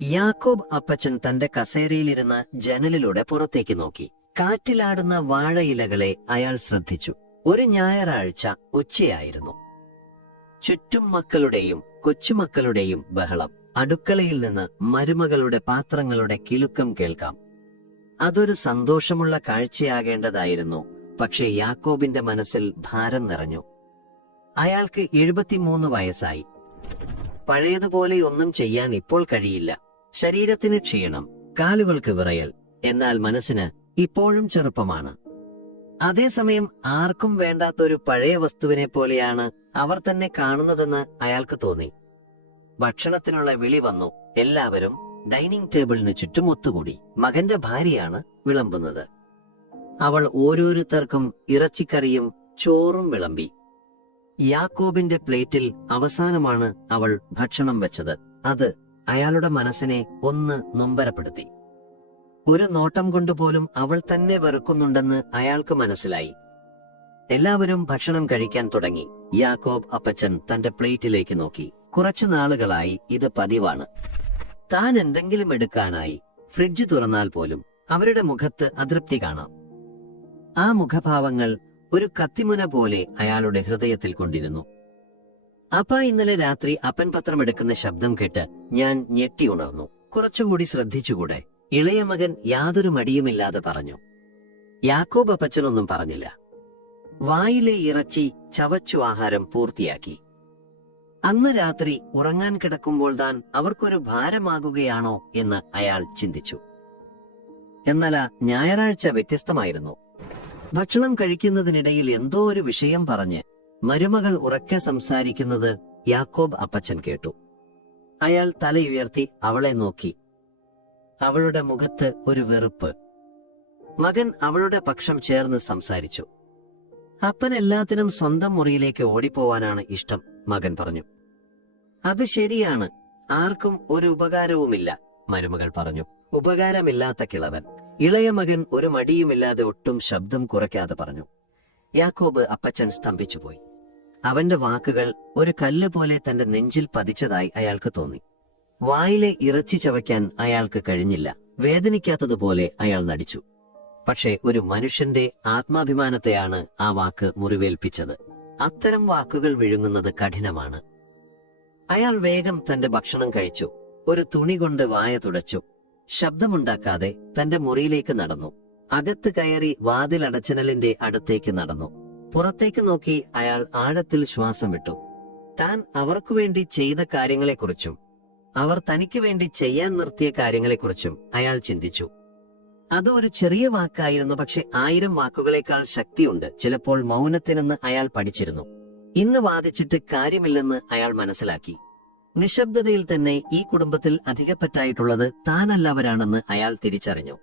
യാക്കോബ് അപ്പച്ചൻ തന്റെ കസേരയിലിരുന്ന ജനലിലൂടെ പുറത്തേക്ക് നോക്കി. കാറ്റിലാടുന്ന വാഴയിലകളെ അയാൾ ശ്രദ്ധിച്ചു. ഒരു ഞായറാഴ്ച ഉച്ചയായിരുന്നു. ചുറ്റും മക്കളുടെയും കൊച്ചുമക്കളുടെയും ബഹളം. അടുക്കളയിൽ നിന്ന് മരുമകളുടെ പാത്രങ്ങളുടെ കിലുക്കം കേൾക്കാം. അതൊരു സന്തോഷമുള്ള കാഴ്ചയാകേണ്ടതായിരുന്നു. പക്ഷേ യാക്കോബിന്റെ മനസ്സിൽ ഭാരം നിറഞ്ഞു. അയാൾക്ക് 73 വയസ്സായി. പഴയതുപോലെ ഒന്നും ചെയ്യാൻ ഇപ്പോൾ കഴിയില്ല. ശരീരത്തിന് ക്ഷീണം, കാലുകൾക്ക് വിറയൽ. എന്നാൽ മനസ്സിന് ഇപ്പോഴും ചെറുപ്പമാണ്. അതേസമയം ആർക്കും വേണ്ടാത്തൊരു പഴയ വസ്തുവിനെ പോലെയാണ് അവർ തന്നെ കാണുന്നതെന്ന് അയാൾക്ക് തോന്നി. ഭക്ഷണത്തിനുള്ള വിളി വന്നു. എല്ലാവരും ഡൈനിങ് ടേബിളിന് ചുറ്റും ഒത്തുകൂടി. മകന്റെ ഭാര്യയാണ് വിളമ്പുന്നത്. അവൾ ഓരോരുത്തർക്കും ഇറച്ചിക്കറിയും ചോറും വിളമ്പി. യാക്കോബിന്റെ പ്ലേറ്റിൽ അവസാനമാണ് അവൾ ഭക്ഷണം വെച്ചത്. അത് അയാളുടെ മനസ്സിനെ ഒന്ന് നൊമ്പരപ്പെടുത്തി. ഒരു നോട്ടം കൊണ്ടുപോലും അവൾ തന്നെ വെറുക്കുന്നുണ്ടെന്ന് അയാൾക്ക് മനസ്സിലായി. എല്ലാവരും ഭക്ഷണം കഴിക്കാൻ തുടങ്ങി. യാക്കോബ് അപ്പച്ചൻ തന്റെ പ്ലേറ്റിലേക്ക് നോക്കി. കുറച്ചു നാളുകളായി ഇത് പതിവാണ്. താൻ എന്തെങ്കിലും എടുക്കാനായി ഫ്രിഡ്ജ് തുറന്നാൽ പോലും അവരുടെ മുഖത്ത് അതൃപ്തി കാണാം. ആ മുഖഭാവങ്ങൾ ഒരു കത്തിമുന പോലെ അയാളുടെ ഹൃദയത്തിൽ കൊണ്ടിരുന്നു. അപ്പ ഇന്നലെ രാത്രി അപ്പൻ പത്രം എടുക്കുന്ന ശബ്ദം കേട്ട് ഞാൻ ഞെട്ടി ഉണർന്നു. കുറച്ചുകൂടി ശ്രദ്ധിച്ചുകൂടെ? ഇളയ മകൻ യാതൊരു മടിയുമില്ലാതെ പറഞ്ഞു. യാക്കോബ് അപ്പച്ചനൊന്നും പറഞ്ഞില്ല. വായിലെ ഇറച്ചി ചവച്ചു ആഹാരം പൂർത്തിയാക്കി. അന്ന് രാത്രി ഉറങ്ങാൻ കിടക്കുമ്പോൾ താൻ അവർക്കൊരു ഭാരമാകുകയാണോ എന്ന് അയാൾ ചിന്തിച്ചു. എന്നാൽ ഞായറാഴ്ച വ്യത്യസ്തമായിരുന്നു. ഭക്ഷണം കഴിക്കുന്നതിനിടയിൽ എന്തോ ഒരു വിഷയം പറഞ്ഞ് മരുമകൾ ഉറക്കെ സംസാരിക്കുന്നത് യാക്കോബ് അപ്പച്ചൻ കേട്ടു. അയാൾ തലയുയർത്തി അവളെ നോക്കി. അവളുടെ മുഖത്ത് ഒരു വെറുപ്പ്. മകൻ അവളുടെ പക്ഷം ചേർന്ന് സംസാരിച്ചു. അപ്പൻ എല്ലാത്തിനും സ്വന്തം മുറിയിലേക്ക് ഓടിപ്പോവാനാണ് ഇഷ്ടം, മകൻ പറഞ്ഞു. അത് ശരിയാണ്, ആർക്കും ഒരു ഉപകാരവുമില്ല, മരുമകൾ പറഞ്ഞു. ഉപകാരമില്ലാത്ത കിളവൻ. ഇളയ മകൻ ഒരു മടിയുമില്ലാതെ ഒട്ടും ശബ്ദം കുറയ്ക്കാതെ പറഞ്ഞു. യാക്കോബ് അപ്പച്ചൻ സ്തംഭിച്ചുപോയി. അവന്റെ വാക്കുകൾ ഒരു കല്ല് പോലെ തന്റെ നെഞ്ചിൽ പതിച്ചതായി അയാൾക്ക് തോന്നി. വായിലെ ഇറച്ചി ചവയ്ക്കാൻ അയാൾക്ക് കഴിഞ്ഞില്ല. വേദനിക്കാത്തതുപോലെ അയാൾ നടിച്ചു. പക്ഷേ ഒരു മനുഷ്യന്റെ ആത്മാഭിമാനത്തെയാണ് ആ വാക്ക് മുറിവേൽപ്പിച്ചത്. അത്തരം വാക്കുകൾ വിഴുങ്ങുന്നത് കഠിനമാണ്. അയാൾ വേഗം തന്റെ ഭക്ഷണം കഴിച്ചു. ഒരു തുണി കൊണ്ട് വായ തുടച്ചു. ശബ്ദമുണ്ടാക്കാതെ തന്റെ മുറിയിലേക്ക് നടന്നു. അകത്ത് കയറി വാതിലടച്ചനലിന്റെ അടുത്തേക്ക് നടന്നു. പുറത്തേക്ക് നോക്കി അയാൾ ആഴത്തിൽ ശ്വാസം വിട്ടു. താൻ അവർക്കു വേണ്ടി ചെയ്ത കാര്യങ്ങളെക്കുറിച്ചും അവർ തനിക്ക് വേണ്ടി ചെയ്യാൻ നിർത്തിയ കാര്യങ്ങളെക്കുറിച്ചും അയാൾ ചിന്തിച്ചു. അത് ഒരു ചെറിയ വാക്കായിരുന്നു, പക്ഷെ 1000 വാക്കുകളേക്കാൾ ശക്തിയുണ്ട്. ചിലപ്പോൾ മൗനത്തിനെന്ന് അയാൾ പഠിച്ചിരുന്നു. ഇന്ന് വാദിച്ചിട്ട് കാര്യമില്ലെന്ന് അയാൾ മനസ്സിലാക്കി. നിശബ്ദതയിൽ തന്നെ ഈ കുടുംബത്തിൽ അധികപ്പറ്റായിട്ടുള്ളത് താനല്ലവരാണെന്ന് അയാൾ തിരിച്ചറിഞ്ഞു.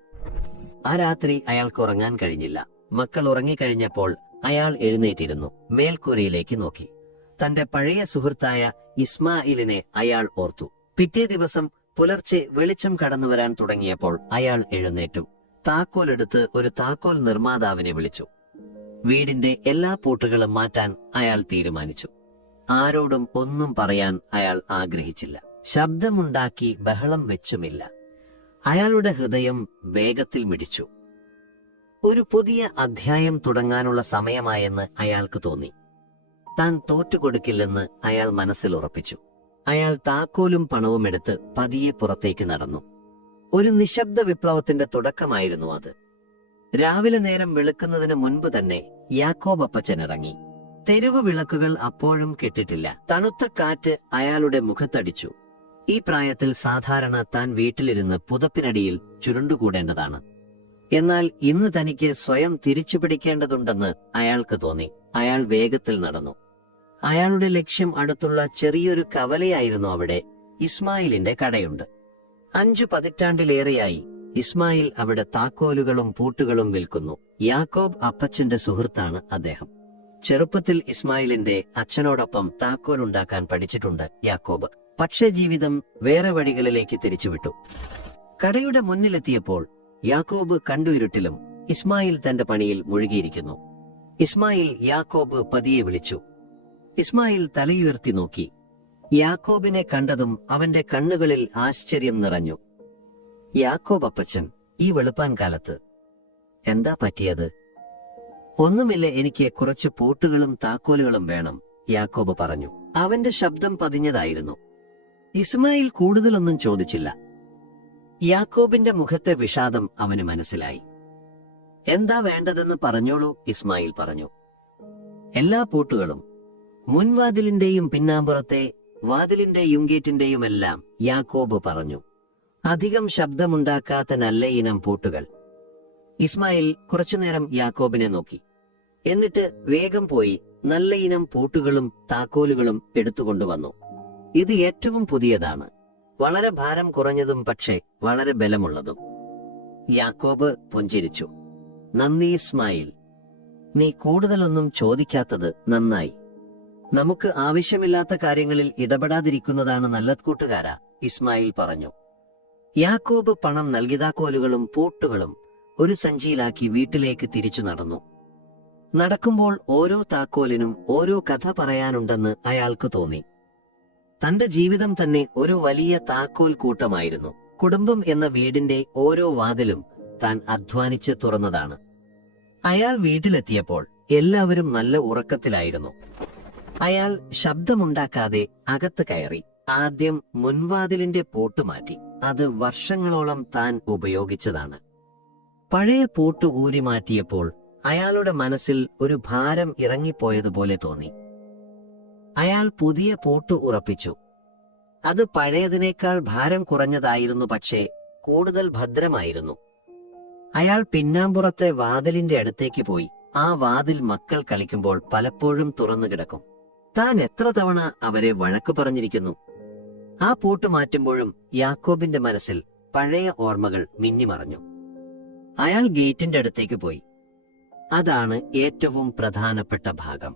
ആ രാത്രി അയാൾക്ക് ഉറങ്ങാൻ കഴിഞ്ഞില്ല. മക്കൾ ഉറങ്ങിക്കഴിഞ്ഞപ്പോൾ അയാൾ എഴുന്നേറ്റിരുന്നു. മേൽക്കൂരയിലേക്ക് നോക്കി. തന്റെ പഴയ സുഹൃത്തായ ഇസ്മായിലിനെ അയാൾ ഓർത്തു. പിറ്റേ ദിവസം പുലർച്ചെ വെളിച്ചം കടന്നുവരാൻ തുടങ്ങിയപ്പോൾ അയാൾ എഴുന്നേറ്റു. താക്കോലെടുത്ത് ഒരു താക്കോൽ നിർമ്മാതാവിനെ വിളിച്ചു. വീടിന്റെ എല്ലാ പൂട്ടുകളും മാറ്റാൻ അയാൾ തീരുമാനിച്ചു. ആരോടും ഒന്നും പറയാൻ അയാൾ ആഗ്രഹിച്ചില്ല. ശബ്ദമുണ്ടാക്കി ബഹളം വെച്ചുമില്ല. അയാളുടെ ഹൃദയം വേഗത്തിൽ മിടിച്ചു. ഒരു പുതിയ അധ്യായം തുടങ്ങാനുള്ള സമയമായെന്ന് അയാൾക്ക് തോന്നി. താൻ തോറ്റുകൊടുക്കില്ലെന്ന് അയാൾ മനസ്സിൽ ഉറപ്പിച്ചു. അയാൾ താക്കോലും പണവും എടുത്ത് പതിയെ പുറത്തേക്ക് നടന്നു. ഒരു നിശബ്ദ വിപ്ലവത്തിന്റെ തുടക്കമായിരുന്നു അത്. രാവിലെ നേരം വെളുക്കുന്നതിന് മുൻപ് തന്നെ യാക്കോബ് അപ്പച്ചൻ ഇറങ്ങി. തെരുവ് വിളക്കുകൾ അപ്പോഴും കെട്ടിട്ടില്ല. തണുത്ത കാറ്റ് അയാളുടെ മുഖത്തടിച്ചു. ഈ പ്രായത്തിൽ സാധാരണ താൻ വീട്ടിലിരുന്ന് പുതപ്പിനടിയിൽ ചുരുണ്ടുകൂടേണ്ടതാണ്. എന്നാൽ ഇന്ന് തനിക്ക് സ്വയം തിരിച്ചു പിടിക്കേണ്ടതുണ്ടെന്ന് അയാൾക്ക് തോന്നി. അയാൾ വേഗത്തിൽ നടന്നു. അയാളുടെ ലക്ഷ്യം അടുത്തുള്ള ചെറിയൊരു കവലയായിരുന്നു. അവിടെ ഇസ്മായിലിന്റെ കടയുണ്ട്. 5 പതിറ്റാണ്ടിലേറെയായി ഇസ്മായിൽ അവിടെ താക്കോലുകളും പൂട്ടുകളും വിൽക്കുന്നു. യാക്കോബ് അപ്പച്ചന്റെ സുഹൃത്താണ് അദ്ദേഹം. ചെറുപ്പത്തിൽ ഇസ്മായിലിന്റെ അച്ഛനോടൊപ്പം താക്കോലുണ്ടാക്കാൻ പഠിച്ചിട്ടുണ്ട് യാക്കോബ്. പക്ഷേ ജീവിതം വേറെ വഴികളിലേക്ക് തിരിച്ചുവിട്ടു. കടയുടെ മുന്നിലെത്തിയപ്പോൾ യാക്കോബ് കണ്ടു ഇരുട്ടിലും ഇസ്മായിൽ തന്റെ പണിയിൽ മുഴുകിയിരിക്കുന്നു. ഇസ്മായിൽ യാക്കോബ് പതിയെ വിളിച്ചു. ഇസ്മായിൽ തലയുയർത്തി നോക്കി. യാക്കോബിനെ കണ്ടതും അവന്റെ കണ്ണുകളിൽ ആശ്ചര്യം നിറഞ്ഞു. യാക്കോബ് അപ്പച്ചൻ, ഈ വെളുപ്പാൻ കാലത്ത് എന്താ പറ്റിയത്? ഒന്നുമില്ല, എനിക്ക് കുറച്ച് പൂട്ടുകളും താക്കോലുകളും വേണം, യാക്കോബ് പറഞ്ഞു. അവന്റെ ശബ്ദം പതിഞ്ഞതായിരുന്നു. ഇസ്മായിൽ കൂടുതലൊന്നും ചോദിച്ചില്ല. യാക്കോബിന്റെ മുഖത്തെ വിഷാദം അവന് മനസ്സിലായി. എന്താ വേണ്ടതെന്ന് പറഞ്ഞോളൂ, ഇസ്മായിൽ പറഞ്ഞു. എല്ലാ പൂട്ടുകളും, മുൻവാതിലിന്റെയും പിന്നാമ്പുറത്തെ വാതിലിന്റെയും ഗേറ്റിന്റെയുമെല്ലാം, യാക്കോബ് പറഞ്ഞു. അധികം ശബ്ദമുണ്ടാക്കാത്ത നല്ല ഇനം പൂട്ടുകൾ. ഇസ്മായിൽ കുറച്ചുനേരം യാക്കോബിനെ നോക്കി. എന്നിട്ട് വേഗം പോയി നല്ല ഇനം പൂട്ടുകളും താക്കോലുകളും എടുത്തുകൊണ്ടുവന്നു. ഇത് ഏറ്റവും പുതിയതാണ്, വളരെ ഭാരം കുറഞ്ഞതും പക്ഷേ വളരെ ബലമുള്ളതും. യാക്കോബ് പുഞ്ചിരിച്ചു. നന്ദി ഇസ്മായിൽ, നീ കൂടുതലൊന്നും ചോദിക്കാത്തത് നന്നായി. നമുക്ക് ആവശ്യമില്ലാത്ത കാര്യങ്ങളിൽ ഇടപെടാതിരിക്കുന്നതാണ് നല്ലത് കൂട്ടുകാരാ, ഇസ്മായിൽ പറഞ്ഞു. യാക്കോബ് പണം നൽകി താക്കോലുകളും പൂട്ടുകളും ഒരു സഞ്ചിയിലാക്കി വീട്ടിലേക്ക് തിരിച്ചു നടന്നു. നടക്കുമ്പോൾ ഓരോ താക്കോലിനും ഓരോ കഥ പറയാനുണ്ടെന്ന് അയാൾക്ക് തോന്നി. തന്റെ ജീവിതം തന്നെ ഒരു വലിയ താക്കോൽ കൂട്ടമായിരുന്നു. കുടുംബം എന്ന വീടിന്റെ ഓരോ വാതിലും താൻ അധ്വാനിച്ച് തുറന്നതാണ്. അയാൾ വീട്ടിലെത്തിയപ്പോൾ എല്ലാവരും നല്ല ഉറക്കത്തിലായിരുന്നു. അയാൾ ശബ്ദമുണ്ടാക്കാതെ അകത്ത് കയറി. ആദ്യം മുൻവാതിലിന്റെ പൂട്ട് മാറ്റി. അത് വർഷങ്ങളോളം താൻ ഉപയോഗിച്ചതാണ്. പഴയ പൂട്ട് ഊരി മാറ്റിയപ്പോൾ അയാളുടെ മനസ്സിൽ ഒരു ഭാരം ഇറങ്ങിപ്പോയതുപോലെ തോന്നി. അയാൾ പുതിയ പൂട്ട് ഉറപ്പിച്ചു. അത് പഴയതിനേക്കാൾ ഭാരം കുറഞ്ഞതായിരുന്നു, പക്ഷേ കൂടുതൽ ഭദ്രമായിരുന്നു. അയാൾ പിന്നാമ്പുറത്തെ വാതിലിന്റെ അടുത്തേക്ക് പോയി. ആ വാതിൽ മക്കൾ കളിക്കുമ്പോൾ പലപ്പോഴും തുറന്നു കിടക്കും. താൻ എത്ര തവണ അവരെ വഴക്കു പറഞ്ഞിരിക്കുന്നു. ആ പൂട്ട് മാറ്റുമ്പോഴും യാക്കോബിന്റെ മനസ്സിൽ പഴയ ഓർമ്മകൾ മിന്നിമറഞ്ഞു. അയാൾ ഗേറ്റിന്റെ അടുത്തേക്ക് പോയി. അതാണ് ഏറ്റവും പ്രധാനപ്പെട്ട ഭാഗം.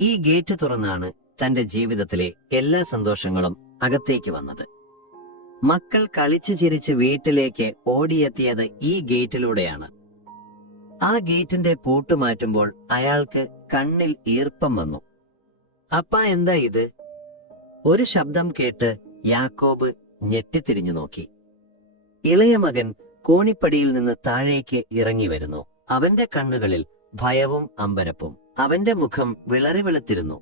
ഈ ഗേറ്റ് തുറന്നാണ് തന്റെ ജീവിതത്തിലെ എല്ലാ സന്തോഷങ്ങളും അകത്തേക്ക് വന്നത്. മക്കൾ കളിച്ചു ചിരിച്ച് വീട്ടിലേക്ക് ഓടിയെത്തിയത് ഈ ഗേറ്റിലൂടെയാണ്. ആ ഗേറ്റിന്റെ പൂട്ട് മാറ്റുമ്പോൾ അയാൾക്ക് കണ്ണിൽ ഈർപ്പം വന്നു. അപ്പാ, എന്താ ഇത്? ഒരു ശബ്ദം കേട്ട് യാക്കോബ് ഞെട്ടിത്തിരിഞ്ഞു നോക്കി. ഇളയ മകൻ കോണിപ്പടിയിൽ നിന്ന് താഴേക്ക് ഇറങ്ങി വരുന്നു. അവന്റെ കണ്ണുകളിൽ ഭയവും അമ്പരപ്പും. അവന്റെ മുഖം വിളറി വെളുത്തിരുന്നു.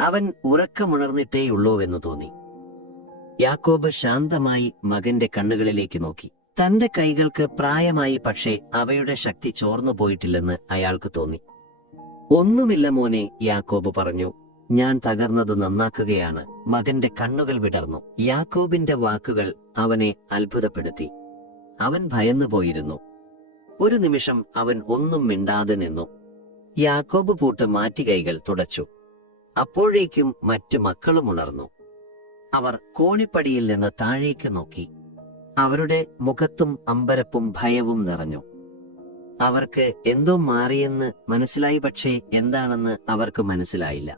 അവൻ ഉറക്കമുണർന്നിട്ടേയുള്ളൂവെന്ന് തോന്നി. യാക്കോബ് ശാന്തമായി മകന്റെ കണ്ണുകളിലേക്ക് നോക്കി. തന്റെ കൈകൾക്ക് പ്രായമായി, പക്ഷേ അവയുടെ ശക്തി ചോർന്നു പോയിട്ടില്ലെന്ന് അയാൾക്ക് തോന്നി. ഒന്നുമില്ല മോനെ, യാക്കോബ് പറഞ്ഞു. ഞാൻ തകർന്നത് നന്നാക്കുകയാണ്. മകന്റെ കണ്ണുകൾ വിടർന്നു. യാക്കോബിന്റെ വാക്കുകൾ അവനെ അത്ഭുതപ്പെടുത്തി. അവൻ ഭയന്നു പോയിരുന്നു. ഒരു നിമിഷം അവൻ ഒന്നും മിണ്ടാതെ നിന്നു. യാക്കോബ് പൂട്ട് മാറ്റി കൈകൾ തുടച്ചു. അപ്പോഴേക്കും മറ്റു മക്കളും ഉണർന്നു. അവർ കോണിപ്പടിയിൽ നിന്ന് താഴേക്ക് നോക്കി. അവരുടെ മുഖത്തും അമ്പരപ്പും ഭയവും നിറഞ്ഞു. അവർക്ക് എന്തോ മാറിയെന്ന് മനസ്സിലായി, പക്ഷേ എന്താണെന്ന് അവർക്ക് മനസ്സിലായില്ല.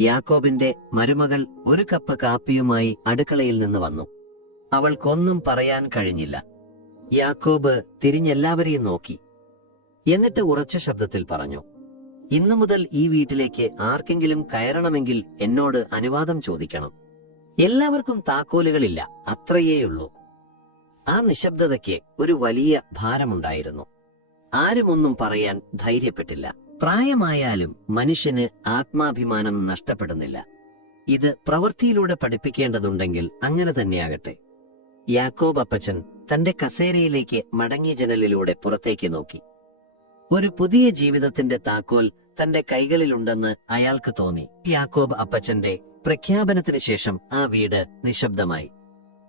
യാക്കോബിന്റെ മരുമകൾ ഒരു കപ്പ് കാപ്പിയുമായി അടുക്കളയിൽ നിന്ന് വന്നു. അവൾക്കൊന്നും പറയാൻ കഴിഞ്ഞില്ല. യാക്കോബ് തിരിഞ്ഞെല്ലാവരെയും നോക്കി. എന്നിട്ട് ഉറച്ച ശബ്ദത്തിൽ പറഞ്ഞു, ഇന്നു മുതൽ ഈ വീട്ടിലേക്ക് ആർക്കെങ്കിലും കയറണമെങ്കിൽ എന്നോട് അനുവാദം ചോദിക്കണം. എല്ലാവർക്കും താക്കോലുകളില്ല, അത്രയേയുള്ളൂ. ആ നിശബ്ദതയ്ക്ക് ഒരു വലിയ ഭാരമുണ്ടായിരുന്നു. ആരുമൊന്നും പറയാൻ ധൈര്യപ്പെട്ടില്ല. പ്രായമായാലും മനുഷ്യന് ആത്മാഭിമാനം നഷ്ടപ്പെടുന്നില്ല. ഇത് പ്രവൃത്തിയിലൂടെ പഠിപ്പിക്കേണ്ടതുണ്ടെങ്കിൽ അങ്ങനെ തന്നെയാകട്ടെ. യാക്കോബ് അപ്പച്ചൻ തന്റെ കസേരയിലേക്ക് മടങ്ങിയ ജനലിലൂടെ പുറത്തേക്ക് നോക്കി. ഒരു പുതിയ ജീവിതത്തിന്റെ താക്കോൽ തന്റെ കൈകളിലുണ്ടെന്ന് അയാൾക്ക് തോന്നി. യാക്കോബ് അപ്പച്ചന്റെ പ്രഖ്യാപനത്തിന് ശേഷം ആ വീട് നിശബ്ദമായി.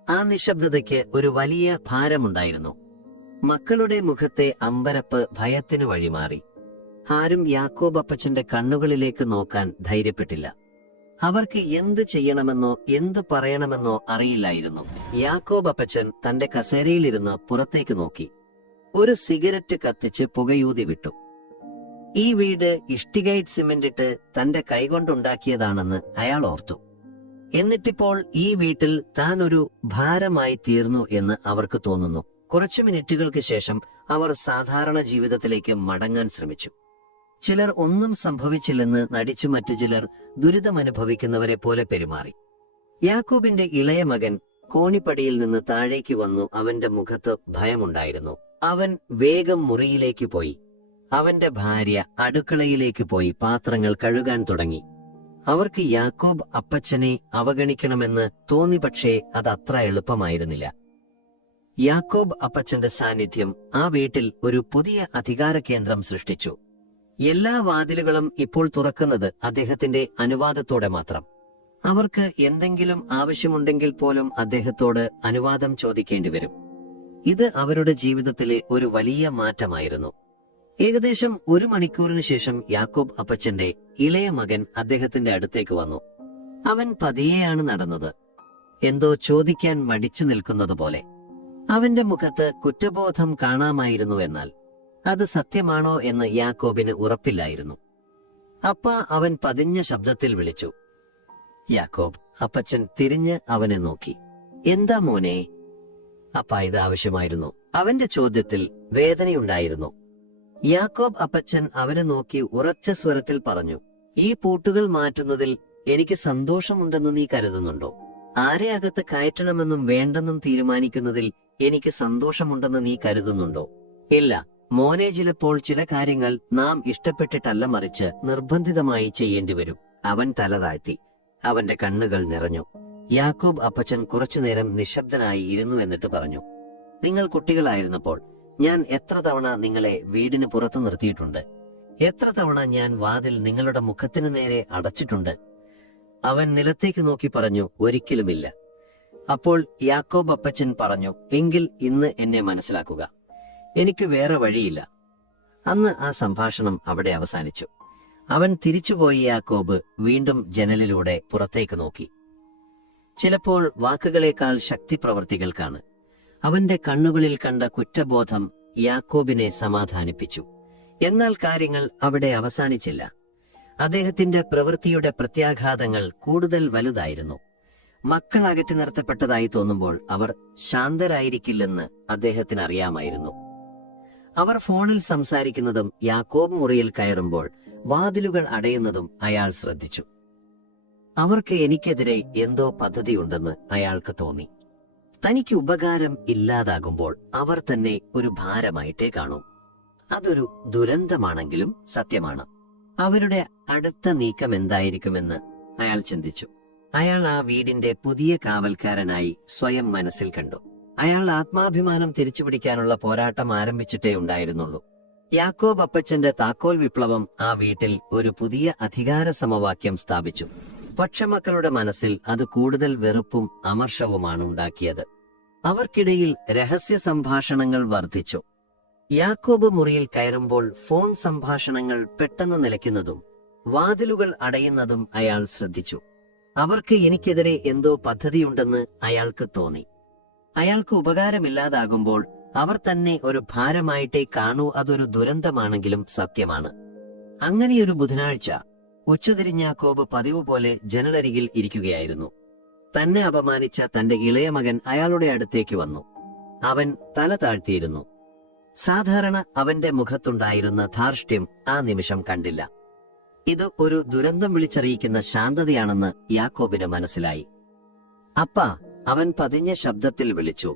ആ നിശബ്ദതയ്ക്ക് ഒരു വലിയ ഭാരമുണ്ടായിരുന്നു. മക്കളുടെ മുഖത്തെ അമ്പരപ്പ് ഭയത്തിനു വഴിമാറി. ആരും യാക്കോബ് അപ്പച്ചന്റെ കണ്ണുകളിലേക്ക് നോക്കാൻ ധൈര്യപ്പെട്ടില്ല. അവർക്ക് എന്ത് ചെയ്യണമെന്നോ എന്ത് പറയണമെന്നോ അറിയില്ലായിരുന്നു. യാക്കോബ് അപ്പച്ചൻ തന്റെ കസേരയിലിരുന്ന് പുറത്തേക്ക് നോക്കി. ഒരു സിഗരറ്റ് കത്തിച്ച് പുകയൂതി വിട്ടു. ഈ വീട് ഇഷ്ടികൈറ്റ് സിമെന്റിട്ട് തന്റെ കൈകൊണ്ടുണ്ടാക്കിയതാണെന്ന് അയാൾ ഓർത്തു. എന്നിട്ടിപ്പോൾ ഈ വീട്ടിൽ താൻ ഒരു ഭാരമായി തീർന്നു എന്ന് അവർക്ക് തോന്നുന്നു. കുറച്ചു മിനിറ്റുകൾക്ക് ശേഷം അവർ സാധാരണ ജീവിതത്തിലേക്ക് മടങ്ങാൻ ശ്രമിച്ചു. ചിലർ ഒന്നും സംഭവിച്ചില്ലെന്ന് നടിച്ചു, മറ്റു ചിലർ ദുരിതമനുഭവിക്കുന്നവരെ പോലെ പെരുമാറി. യാക്കോബിന്റെ ഇളയ മകൻ കോണിപ്പടിയിൽ നിന്ന് താഴേക്ക് വന്നു. അവന്റെ മുഖത്ത് ഭയമുണ്ടായിരുന്നു. അവൻ വേഗം മുറിയിലേക്ക് പോയി. അവന്റെ ഭാര്യ അടുക്കളയിലേക്ക് പോയി പാത്രങ്ങൾ കഴുകാൻ തുടങ്ങി. അവർക്ക് യാക്കോബ് അപ്പച്ചനെ അവഗണിക്കണമെന്ന് തോന്നി, പക്ഷേ അത് അത്ര എളുപ്പമായിരുന്നില്ല. യാക്കോബ് അപ്പച്ചന്റെ സാന്നിധ്യം ആ വീട്ടിൽ ഒരു പുതിയ അധികാര കേന്ദ്രം സൃഷ്ടിച്ചു. എല്ലാ വാതിലുകളും ഇപ്പോൾ തുറക്കുന്നത് അദ്ദേഹത്തിന്റെ അനുവാദത്തോടെ മാത്രം. അവർക്ക് എന്തെങ്കിലും ആവശ്യമുണ്ടെങ്കിൽ പോലും അദ്ദേഹത്തോട് അനുവാദം ചോദിക്കേണ്ടി വരും. ഇത് അവരുടെ ജീവിതത്തിലെ ഒരു വലിയ മാറ്റമായിരുന്നു. ഏകദേശം 1 മണിക്കൂറിന് ശേഷം യാക്കോബ് അപ്പച്ചന്റെ ഇളയ മകൻ അദ്ദേഹത്തിന്റെ അടുത്തേക്ക് വന്നു. അവൻ പതിയെയാണ് നടന്നത്, എന്തോ ചോദിക്കാൻ മടിച്ചു നിൽക്കുന്നത് പോലെ. അവന്റെ മുഖത്ത് കുറ്റബോധം കാണാമായിരുന്നു. എന്നാൽ അത് സത്യമാണോ എന്ന് യാക്കോബിന് ഉറപ്പില്ലായിരുന്നു. അപ്പ അവൻ പതിഞ്ഞ ശബ്ദത്തിൽ വിളിച്ചു, യാക്കോബ്. അപ്പച്ചൻ തിരിഞ്ഞ് അവനെ നോക്കി. എന്താ മോനെ? അപ്പ ഇത് ആവശ്യമായിരുന്നു. അവന്റെ ചോദ്യത്തിൽ വേദനയുണ്ടായിരുന്നു. യാക്കോബ് അപ്പച്ചൻ അവനെ നോക്കി ഉറച്ച സ്വരത്തിൽ പറഞ്ഞു, ഈ പൂട്ടുകൾ മാറ്റുന്നതിൽ എനിക്ക് സന്തോഷമുണ്ടെന്ന് നീ കരുതുന്നുണ്ടോ? ആരെ അകത്ത് കയറ്റണമെന്നും വേണ്ടെന്നും തീരുമാനിക്കുന്നതിൽ എനിക്ക് സന്തോഷമുണ്ടെന്ന് നീ കരുതുന്നുണ്ടോ? ഇല്ല മോനെ, ചിലപ്പോൾ ചില കാര്യങ്ങൾ നാം ഇഷ്ടപ്പെട്ടിട്ടല്ല, മറിച്ച് നിർബന്ധിതമായി ചെയ്യേണ്ടി വരും. അവൻ തല താഴ്ത്തി. അവന്റെ കണ്ണുകൾ നിറഞ്ഞു. യാക്കോബ് അപ്പച്ചൻ കുറച്ചുനേരം നിശബ്ദനായി ഇരുന്നു. എന്നിട്ട് പറഞ്ഞു, നിങ്ങൾ കുട്ടികളായിരുന്നപ്പോൾ ഞാൻ എത്ര തവണ നിങ്ങളെ വീടിന് പുറത്തു നിർത്തിയിട്ടുണ്ട്. എത്ര തവണ ഞാൻ വാതിൽ നിങ്ങളുടെ മുഖത്തിന് നേരെ അടച്ചിട്ടുണ്ട്. അവൻ നിലത്തേക്ക് നോക്കി പറഞ്ഞു, ഒരിക്കലുമില്ല. അപ്പോൾ യാക്കോബ് അപ്പച്ചൻ പറഞ്ഞു, എങ്കിൽ ഇന്ന് എന്നെ മനസ്സിലാക്കുക. എനിക്ക് വേറെ വഴിയില്ല. അന്ന് ആ സംഭാഷണം അവിടെ അവസാനിച്ചു. അവൻ തിരിച്ചുപോയി. യാക്കോബ് വീണ്ടും ജനലിലൂടെ പുറത്തേക്ക് നോക്കി. ചിലപ്പോൾ വാക്കുകളേക്കാൾ ശക്തി പ്രവൃത്തികൾക്കാണ്. അവന്റെ കണ്ണുകളിൽ കണ്ട കുറ്റബോധം യാക്കോബിനെ സമാധാനിപ്പിച്ചു. എന്നാൽ കാര്യങ്ങൾ അവിടെ അവസാനിച്ചില്ല. അദ്ദേഹത്തിന്റെ പ്രവൃത്തിയുടെ പ്രത്യാഘാതങ്ങൾ കൂടുതൽ വലുതായിരുന്നു. മക്കൾ അകറ്റി നിർത്തപ്പെട്ടതായി തോന്നുമ്പോൾ അവർ ശാന്തരായിരിക്കില്ലെന്ന് അദ്ദേഹത്തിന് അറിയാമായിരുന്നു. അവർ ഫോണിൽ സംസാരിക്കുന്നതും യാക്കോബ് മുറിയിൽ കയറുമ്പോൾ വാതിലുകൾ അടയുന്നതും അയാൾ ശ്രദ്ധിച്ചു. അവർക്ക് എനിക്കെതിരെ എന്തോ പദ്ധതിയുണ്ടെന്ന് അയാൾക്ക് തോന്നി. തനിക്ക് ഉപകാരം ഇല്ലാതാകുമ്പോൾ അവർ തന്നെ ഒരു ഭാരമായിട്ടേ കാണൂ. അതൊരു ദുരന്തമാണെങ്കിലും സത്യമാണ്. അവരുടെ അടുത്ത നീക്കം എന്തായിരിക്കുമെന്ന് അയാൾ ചിന്തിച്ചു. അയാൾ ആ വീടിന്റെ പുതിയ കാവൽക്കാരനായി സ്വയം മനസ്സിൽ കണ്ടു. അയാൾ ആത്മാഭിമാനം തിരിച്ചുപിടിക്കാനുള്ള പോരാട്ടം ആരംഭിച്ചിട്ടേ ഉണ്ടായിരുന്നുള്ളൂ. യാക്കോബ് അപ്പച്ചന്റെ താക്കോൽ വിപ്ലവം ആ വീട്ടിൽ ഒരു പുതിയ അധികാര സമവാക്യം സ്ഥാപിച്ചു. പക്ഷമക്കളുടെ മനസ്സിൽ അത് കൂടുതൽ വെറുപ്പും അമർഷവുമാണ് ഉണ്ടാക്കിയത്. അവർക്കിടയിൽ രഹസ്യ സംഭാഷണങ്ങൾ വർദ്ധിച്ചു. യാക്കോബ് മുറിയിൽ കയറുമ്പോൾ ഫോൺ സംഭാഷണങ്ങൾ പെട്ടെന്ന് നിലയ്ക്കുന്നതും വാതിലുകൾ അടയുന്നതും അയാൾ ശ്രദ്ധിച്ചു. അവർക്ക് എനിക്കെതിരെ എന്തോ പദ്ധതിയുണ്ടെന്ന് അയാൾക്ക് തോന്നി. അയാൾക്ക് ഉപകാരമില്ലാതാകുമ്പോൾ അവർ തന്നെ ഒരു ഭാരമായിട്ടേ കാണൂ. അതൊരു ദുരന്തമാണെങ്കിലും സത്യമാണ്. അങ്ങനെയൊരു ബുധനാഴ്ച ഉച്ചതിരിഞ്ഞ യാക്കോബ് പതിവ് പോലെ ജനലരികിൽ ഇരിക്കുകയായിരുന്നു. തന്നെ അപമാനിച്ച തന്റെ ഇളയ മകൻ അയാളുടെ അടുത്തേക്ക് വന്നു. അവൻ തല താഴ്ത്തിയിരുന്നു. സാധാരണ അവന്റെ മുഖത്തുണ്ടായിരുന്ന ധാർഷ്ട്യം ആ നിമിഷം കണ്ടില്ല. ഇത് ഒരു ദുരന്തം വിളിച്ചറിയിക്കുന്ന ശാന്തതയാണെന്ന് യാക്കോബിന് മനസ്സിലായി. അപ്പാ, അവൻ പതിഞ്ഞ ശബ്ദത്തിൽ വിളിച്ചു.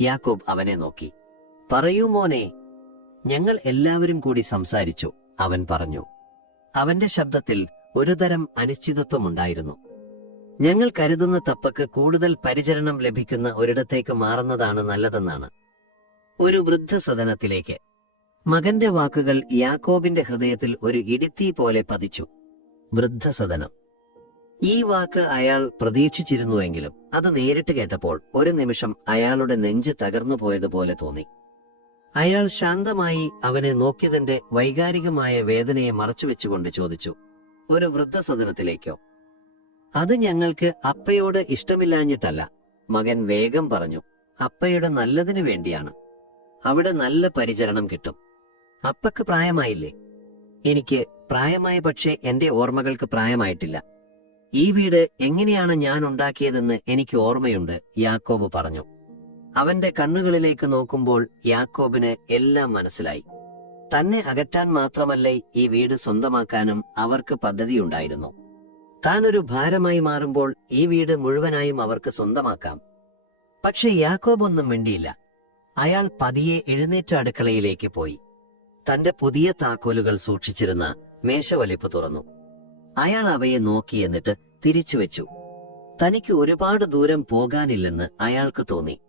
യാക്കോബ് അവനെ നോക്കി. പറയൂ മോനെ. ഞങ്ങൾ എല്ലാവരും കൂടി സംസാരിച്ചു, അവൻ പറഞ്ഞു. അവന്റെ ശബ്ദത്തിൽ ഒരുതരം അനിശ്ചിതത്വമുണ്ടായിരുന്നു. ഞങ്ങൾ കരുതുന്ന തപ്പക്ക് കൂടുതൽ പരിചരണം ലഭിക്കുന്ന ഒരിടത്തേക്ക് മാറുന്നതാണ് നല്ലതെന്നാണ്. ഒരു വൃദ്ധസദനത്തിലേക്ക്. മകന്റെ വാക്കുകൾ യാക്കോബിന്റെ ഹൃദയത്തിൽ ഒരു ഇടിത്തീ പോലെ പതിച്ചു. വൃദ്ധസദനം. ഈ വാക്ക് അയാൾ പ്രതീക്ഷിച്ചിരുന്നുവെങ്കിലും അത് നേരിട്ട് കേട്ടപ്പോൾ ഒരു നിമിഷം അയാളുടെ നെഞ്ച് തകർന്നു പോയതുപോലെ തോന്നി. അയാൾ ശാന്തമായി അവനെ നോക്കിയതിന്റെ വൈകാരികമായ വേദനയെ മറച്ചുവെച്ചുകൊണ്ട് ചോദിച്ചു, ഒരു വൃദ്ധസദനത്തിലേക്കോ? അത് ഞങ്ങൾക്ക് അപ്പയോട് ഇഷ്ടമില്ലാഞ്ഞിട്ടല്ല, മകൻ വേഗം പറഞ്ഞു. അപ്പയുടെ നല്ലതിനു വേണ്ടിയാണ്. അവിടെ നല്ല പരിചരണം കിട്ടും. അപ്പക്ക് പ്രായമായില്ലേ? എനിക്ക് പ്രായമായി, പക്ഷേ എന്റെ ഓർമ്മകൾക്ക് പ്രായമായിട്ടില്ല. ഈ വീട് എങ്ങനെയാണ് ഞാൻ ഉണ്ടാക്കിയതെന്ന് എനിക്ക് ഓർമ്മയുണ്ട്, യാക്കോബ് പറഞ്ഞു. അവന്റെ കണ്ണുകളിലേക്ക് നോക്കുമ്പോൾ യാക്കോബിന് എല്ലാം മനസ്സിലായി. തന്നെ അകറ്റാൻ മാത്രമല്ലേ ഈ വീട് സ്വന്തമാക്കാനും അവർക്ക് പദ്ധതിയുണ്ടായിരുന്നു. താൻ ഒരു ഭാരമായി മാറുമ്പോൾ ഈ വീട് മുഴുവനായും അവർക്ക് സ്വന്തമാക്കാം. പക്ഷെ യാക്കോബ് ഒന്നും മിണ്ടിയില്ല. അയാൾ പതിയെ എഴുന്നേറ്റ് അടുക്കളയിലേക്ക് പോയി. തന്റെ പുതിയ താക്കോലുകൾ സൂക്ഷിച്ചിരുന്ന മേശവലിപ്പ് തുറന്നു. അയാൾ അവയെ നോക്കി, എന്നിട്ട് തിരിച്ചുവെച്ചു. തനിക്ക് ഒരുപാട് ദൂരം പോകാനില്ലെന്ന് അയാൾക്ക് തോന്നി.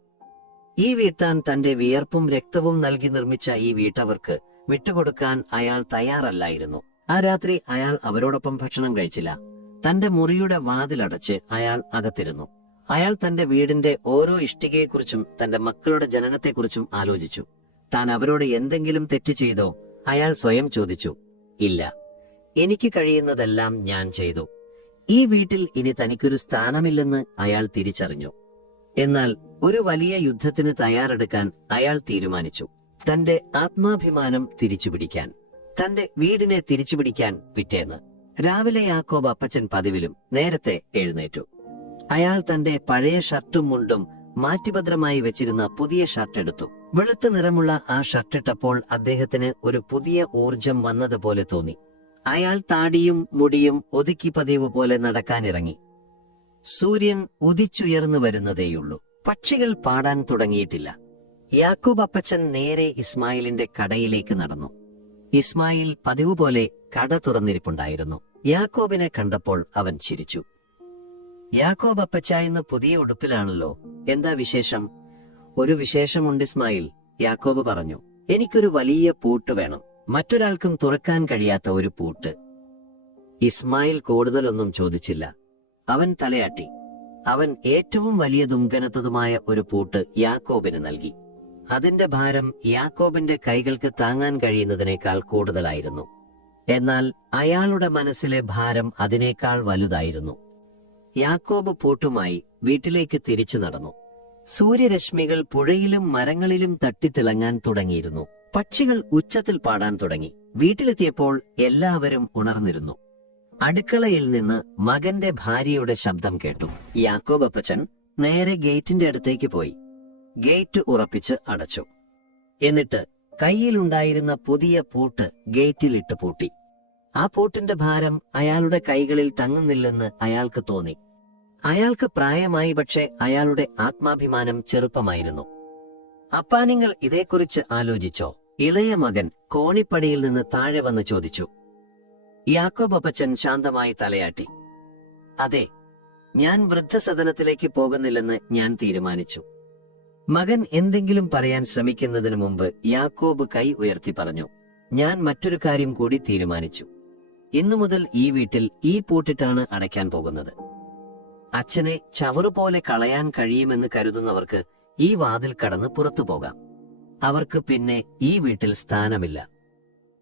ഈ വീട്ടാൻ തന്റെ വിയർപ്പും രക്തവും നൽകി നിർമ്മിച്ച ഈ വീട്ടവർക്ക് വിട്ടുകൊടുക്കാൻ അയാൾ തയ്യാറല്ലായിരുന്നു. ആ രാത്രി അയാൾ അവരോടൊപ്പം ഭക്ഷണം കഴിച്ചില്ല. തന്റെ മുറിയുടെ വാതിലടച്ച് അയാൾ അകത്തിരുന്നു. അയാൾ തന്റെ വീടിന്റെ ഓരോ ഇഷ്ടികയെക്കുറിച്ചും തന്റെ മക്കളുടെ ജനനത്തെക്കുറിച്ചും ആലോചിച്ചു. താൻ അവരോട് എന്തെങ്കിലും തെറ്റ് ചെയ്തോ? അയാൾ സ്വയം ചോദിച്ചു. ഇല്ല, എനിക്ക് കഴിയുന്നതെല്ലാം ഞാൻ ചെയ്തു. ഈ വീട്ടിൽ ഇനി തനിക്കൊരു സ്ഥാനമില്ലെന്ന് അയാൾ തിരിച്ചറിഞ്ഞു. എന്നാൽ ഒരു വലിയ യുദ്ധത്തിന് തയ്യാറെടുക്കാൻ അയാൾ തീരുമാനിച്ചു. തന്റെ ആത്മാഭിമാനം തിരിച്ചുപിടിക്കാൻ, തന്റെ വീടിനെ തിരിച്ചുപിടിക്കാൻ. പിറ്റേന്ന് രാവിലെ യാക്കോബ് അപ്പച്ചൻ പതിവിലും നേരത്തെ എഴുന്നേറ്റു. അയാൾ തന്റെ പഴയ ഷർട്ടും മുണ്ടും മാറ്റിഭദ്രമായി വെച്ചിരുന്ന പുതിയ ഷർട്ട് എടുത്തു. വെളുത്ത നിറമുള്ള ആ ഷർട്ടിട്ടപ്പോൾ അദ്ദേഹത്തിന് ഒരു പുതിയ ഊർജം വന്നതുപോലെ തോന്നി. അയാൾ താടിയും മുടിയും ഒതുക്കി പതിവ് പോലെ നടക്കാനിറങ്ങി. സൂര്യൻ ഉദിച്ചുയർന്നു വരുന്നതേയുള്ളൂ. പക്ഷികൾ പാടാൻ തുടങ്ങിയിട്ടില്ല. യാക്കൂബ് അപ്പച്ചൻ നേരെ ഇസ്മായിലിന്റെ കടയിലേക്ക് നടന്നു. ഇസ്മായിൽ പതിവ് പോലെ കട തുറന്നിരിപ്പുണ്ടായിരുന്നു. യാക്കോബിനെ കണ്ടപ്പോൾ അവൻ ചിരിച്ചു. യാക്കോബ് അപ്പച്ച ഇന്ന് പുതിയ ഉടുപ്പിലാണല്ലോ, എന്താ വിശേഷം? ഒരു വിശേഷമുണ്ട് ഇസ്മായിൽ, യാക്കോബ് പറഞ്ഞു. എനിക്കൊരു വലിയ പൂട്ട് വേണം, മറ്റൊരാൾക്കും തുറക്കാൻ കഴിയാത്ത ഒരു പൂട്ട്. ഇസ്മായിൽ കൂടുതലൊന്നും ചോദിച്ചില്ല. അവൻ തലയാട്ടി. അവൻ ഏറ്റവും വലിയതും ഘനത്തതുമായ ഒരു പൂട്ട് യാക്കോബിന് നൽകി. അതിന്റെ ഭാരം യാക്കോബിന്റെ കൈകൾക്ക് താങ്ങാൻ കഴിയുന്നതിനേക്കാൾ കൂടുതലായിരുന്നു. എന്നാൽ അയാളുടെ മനസ്സിലെ ഭാരം അതിനേക്കാൾ വലുതായിരുന്നു. യാക്കോബ് പൂട്ടുമായി വീട്ടിലേക്ക് തിരിച്ചു നടന്നു. സൂര്യരശ്മികൾ പുഴയിലും മരങ്ങളിലും തട്ടിത്തിളങ്ങാൻ തുടങ്ങിയിരുന്നു. പക്ഷികൾ ഉച്ചത്തിൽ പാടാൻ തുടങ്ങി. വീട്ടിലെത്തിയപ്പോൾ എല്ലാവരും ഉണർന്നിരുന്നു. അടുക്കളയിൽ നിന്ന് മകന്റെ ഭാര്യയുടെ ശബ്ദം കേട്ടു. യാക്കോബ് അപ്പച്ചൻ നേരെ ഗേറ്റിന്റെ അടുത്തേക്ക് പോയി. ഗേറ്റ് ഉറപ്പിച്ച് അടച്ചു. എന്നിട്ട് കയ്യിലുണ്ടായിരുന്ന പുതിയ പൂട്ട് ഗേറ്റിലിട്ട് പൂട്ടി. ആ പൂട്ടിന്റെ ഭാരം അയാളുടെ കൈകളിൽ തങ്ങുന്നില്ലെന്ന് അയാൾക്ക് തോന്നി. അയാൾക്ക് പ്രായമായി, പക്ഷേ അയാളുടെ ആത്മാഭിമാനം ചെറുപ്പമായിരുന്നു. അപ്പാ, നിങ്ങൾ ഇതേക്കുറിച്ച് ആലോചിച്ചോ? ഇളയ മകൻ കോണിപ്പടിയിൽ നിന്ന് താഴെ വന്ന് ചോദിച്ചു. യാക്കോബ് അപ്പച്ചൻ ശാന്തമായി തലയാട്ടി. അതെ, ഞാൻ വൃദ്ധസദനത്തിലേക്ക് പോകുന്നില്ലെന്ന് ഞാൻ തീരുമാനിച്ചു. മകൻ എന്തെങ്കിലും പറയാൻ ശ്രമിക്കുന്നതിന് മുമ്പ് യാക്കോബ് കൈ ഉയർത്തി പറഞ്ഞു. ഞാൻ മറ്റൊരു കാര്യം കൂടി തീരുമാനിച്ചു. ഇന്നു മുതൽ ഈ വീട്ടിൽ ഈ പൂട്ടിട്ടാണ് അടയ്ക്കാൻ പോകുന്നത്. അച്ഛനെ ചവറുപോലെ കളയാൻ കഴിയുമെന്ന് കരുതുന്നവർക്ക് ഈ വാതിൽ കടന്ന് പുറത്തു പോകാം. അവർക്ക് പിന്നെ ഈ വീട്ടിൽ സ്ഥാനമില്ല.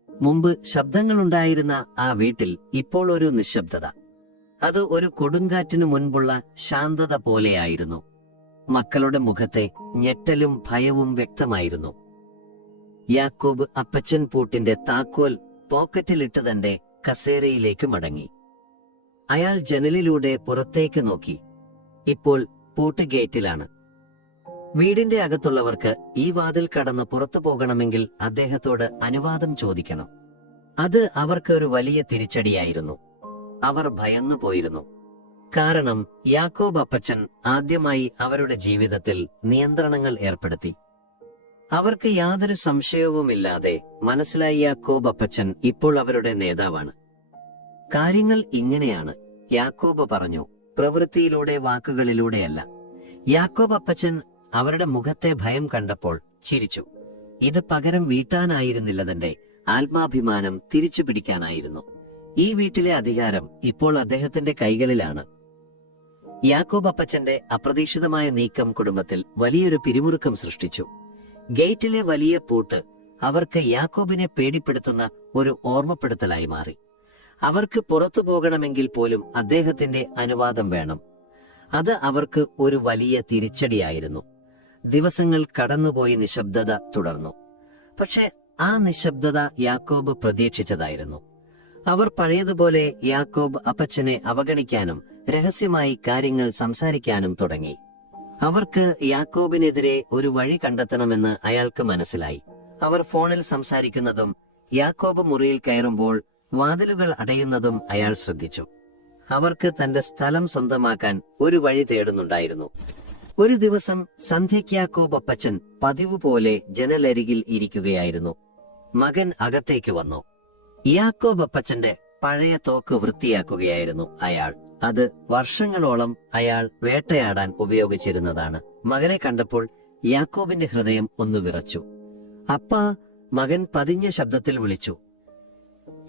മുമ്പ് ശബ്ദങ്ങളുണ്ടായിരുന്ന ആ വീട്ടിൽ ഇപ്പോൾ ഒരു നിശബ്ദത. അത് ഒരു കൊടുങ്കാറ്റിനു മുൻപുള്ള ശാന്തത പോലെയായിരുന്നു. മക്കളുടെ മുഖത്തെ ഞെട്ടലും ഭയവും വ്യക്തമായിരുന്നു. യാക്കോബ് അപ്പച്ചൻ പൂട്ടിന്റെ താക്കോൽ പോക്കറ്റിലിട്ട് തന്റെ കസേരയിലേക്ക് മടങ്ങി. അയാൾ ജനലിലൂടെ പുറത്തേക്ക് നോക്കി. ഇപ്പോൾ പൂട്ട് ഗേറ്റിലാണ്. വീടിന്റെ അകത്തുള്ളവർക്ക് ഈ വാതിൽ കടന്ന് പുറത്തു പോകണമെങ്കിൽ അദ്ദേഹത്തോട് അനുവാദം ചോദിക്കണം. അത് അവർക്ക് ഒരു വലിയ തിരിച്ചടിയായിരുന്നു. അവർ ഭയന്നു പോയിരുന്നു. കാരണം യാക്കോബ് അപ്പച്ചൻ ആദ്യമായി അവരുടെ ജീവിതത്തിൽ നിയന്ത്രണങ്ങൾ ഏർപ്പെടുത്തി. അവർക്ക് യാതൊരു സംശയവുമില്ലാതെ മനസ്സിലായി, യാക്കോബ് അപ്പച്ചൻ ഇപ്പോൾ അവരുടെ നേതാവാണ്. കാര്യങ്ങൾ ഇങ്ങനെയാണ്, യാക്കോബ് പറഞ്ഞു, പ്രവൃത്തിയിലൂടെ, വാക്കുകളിലൂടെയല്ല. യാക്കോബ് അപ്പച്ചൻ അവരുടെ മുഖത്തെ ഭയം കണ്ടപ്പോൾ ചിരിച്ചു. ഇത് പകരം വീട്ടാനായിരുന്നില്ല, തന്റെ ആത്മാഭിമാനം തിരിച്ചു പിടിക്കാനായിരുന്നു. ഈ വീട്ടിലെ അധികാരം ഇപ്പോൾ അദ്ദേഹത്തിന്റെ കൈകളിലാണ്. യാക്കോബ് അപ്പച്ചന്റെ അപ്രതീക്ഷിതമായ നീക്കം കുടുംബത്തിൽ വലിയൊരു പിരിമുറുക്കം സൃഷ്ടിച്ചു. ഗേറ്റിലെ വലിയ പൂട്ട് അവർക്ക് യാക്കോബിനെ പേടിപ്പെടുത്തുന്ന ഒരു ഓർമ്മപ്പെടുത്തലായി മാറി. അവർക്ക് പുറത്തു പോകണമെങ്കിൽ പോലും അദ്ദേഹത്തിന്റെ അനുവാദം വേണം. അത് അവർക്ക് ഒരു വലിയ തിരിച്ചടിയായിരുന്നു. ദിവസങ്ങൾ കടന്നുപോയി നിശബ്ദത തുടർന്നു. പക്ഷെ ആ നിശബ്ദത യാക്കോബ് പ്രതീക്ഷിച്ചതായിരുന്നു. അവർ പഴയതുപോലെ യാക്കോബ് അപ്പച്ചനെ അവഗണിക്കാനും രഹസ്യമായി കാര്യങ്ങൾ സംസാരിക്കാനും തുടങ്ങി. അവർക്ക് യാക്കോബിനെതിരെ ഒരു വഴി കണ്ടെത്തണമെന്ന് അയാൾക്ക് മനസ്സിലായി. അവർ ഫോണിൽ സംസാരിക്കുന്നതും യാക്കോബ് മുറിയിൽ കയറുമ്പോൾ വാതിലുകൾ അടയുന്നതും അയാൾ ശ്രദ്ധിച്ചു. അവർക്ക് തന്റെ സ്ഥലം സ്വന്തമാക്കാൻ ഒരു വഴി തേടുന്നുണ്ടായിരുന്നു. ഒരു ദിവസം സന്ധ്യയ്ക്ക് യാക്കോബ് അപ്പച്ചൻ പതിവ് പോലെ ജനലരികിൽ ഇരിക്കുകയായിരുന്നു. മകൻ അകത്തേക്ക് വന്നു. യാക്കോബ് അപ്പച്ചന്റെ പഴയ തോക്ക് വൃത്തിയാക്കുകയായിരുന്നു അയാൾ. അത് വർഷങ്ങളോളം അയാൾ വേട്ടയാടാൻ ഉപയോഗിച്ചിരുന്നതാണ്. മകനെ കണ്ടപ്പോൾ യാക്കോബിന്റെ ഹൃദയം ഒന്ന് വിറച്ചു. അപ്പാ, മകൻ പതിഞ്ഞ ശബ്ദത്തിൽ വിളിച്ചു.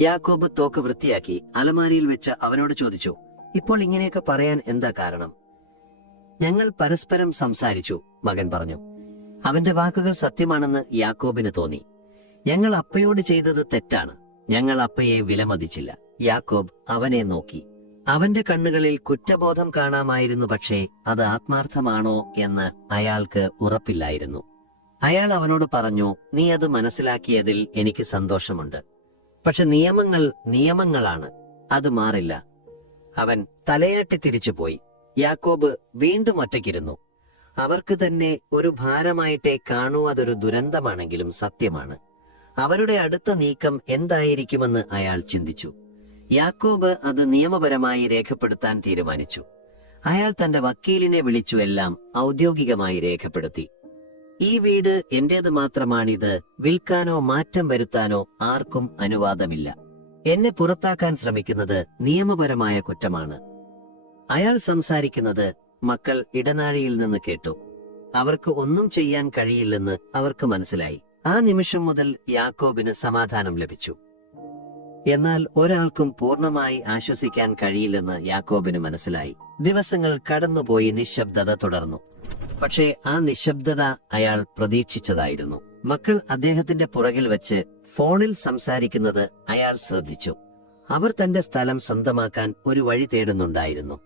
യാക്കോബ് തോക്ക് വൃത്തിയാക്കി അലമാരിയിൽ വെച്ച് അവനോട് ചോദിച്ചു, ഇപ്പോൾ ഇങ്ങനെയൊക്കെ പറയാൻ എന്താ കാരണം? ഞങ്ങൾ പരസ്പരം സംസാരിച്ചു, മകൻ പറഞ്ഞു. അവന്റെ വാക്കുകൾ സത്യമാണെന്ന് യാക്കോബിന് തോന്നി. ഞങ്ങൾ അപ്പയോട് ചെയ്തത് തെറ്റാണ്. ഞങ്ങൾ അപ്പയെ വിലമതിച്ചില്ല. യാക്കോബ് അവനെ നോക്കി. അവന്റെ കണ്ണുകളിൽ കുറ്റബോധം കാണാമായിരുന്നു. പക്ഷേ അത് ആത്മാർത്ഥമാണോ എന്ന് അയാൾക്ക് ഉറപ്പില്ലായിരുന്നു. അയാൾ അവനോട് പറഞ്ഞു, നീ അത് മനസ്സിലാക്കിയതിൽ എനിക്ക് സന്തോഷമുണ്ട്. പക്ഷെ നിയമങ്ങൾ നിയമങ്ങളാണ്, അത് മാറില്ല. അവൻ തലയാട്ടി തിരിച്ചുപോയി. യാക്കോബ് വീണ്ടും ഒറ്റയ്ക്കിരുന്നു. അവർക്ക് തന്നെ ഒരു ഭാരമായിട്ടേ കാണൂ അതൊരു ദുരന്തമാണെങ്കിലും സത്യമാണ്. അവരുടെ അടുത്ത നീക്കം എന്തായിരിക്കുമെന്ന് അയാൾ ചിന്തിച്ചു. യാക്കോബ് അത് നിയമപരമായി രേഖപ്പെടുത്താൻ തീരുമാനിച്ചു. അയാൾ തന്റെ വക്കീലിനെ വിളിച്ചു എല്ലാം ഔദ്യോഗികമായി രേഖപ്പെടുത്തി. ഈ വീട് എന്റേത് മാത്രമാണിത്. വിൽക്കാനോ മാറ്റം വരുത്താനോ ആർക്കും അനുവാദമില്ല. എന്നെ പുറത്താക്കാൻ ശ്രമിക്കുന്നത് നിയമപരമായ കുറ്റമാണ്. അയാൾ സംസാരിക്കുന്നത് മക്കൾ ഇടനാഴിയിൽ നിന്ന് കേട്ടു. അവർക്ക് ഒന്നും ചെയ്യാൻ കഴിയില്ലെന്ന് അവർക്ക് മനസ്സിലായി. ആ നിമിഷം മുതൽ യാക്കോബിന് സമാധാനം ലഭിച്ചു. എന്നാൽ ഒരാൾക്കും പൂർണ്ണമായി ആശ്വസിക്കാൻ കഴിയില്ലെന്ന് യാക്കോബിന് മനസ്സിലായി. ദിവസങ്ങൾ കടന്നുപോയി. നിശബ്ദത തുടർന്നു. പക്ഷേ ആ നിശബ്ദത അയാൾ പ്രതീക്ഷിച്ചതായിരുന്നു. മക്കൾ അദ്ദേഹത്തിന്റെ പുറകിൽ വെച്ച് ഫോണിൽ സംസാരിക്കുന്നത് അയാൾ ശ്രദ്ധിച്ചു. അവർ തന്റെ സ്ഥലം സ്വന്തമാക്കാൻ ഒരു വഴി തേടുന്നുണ്ടായിരുന്നു.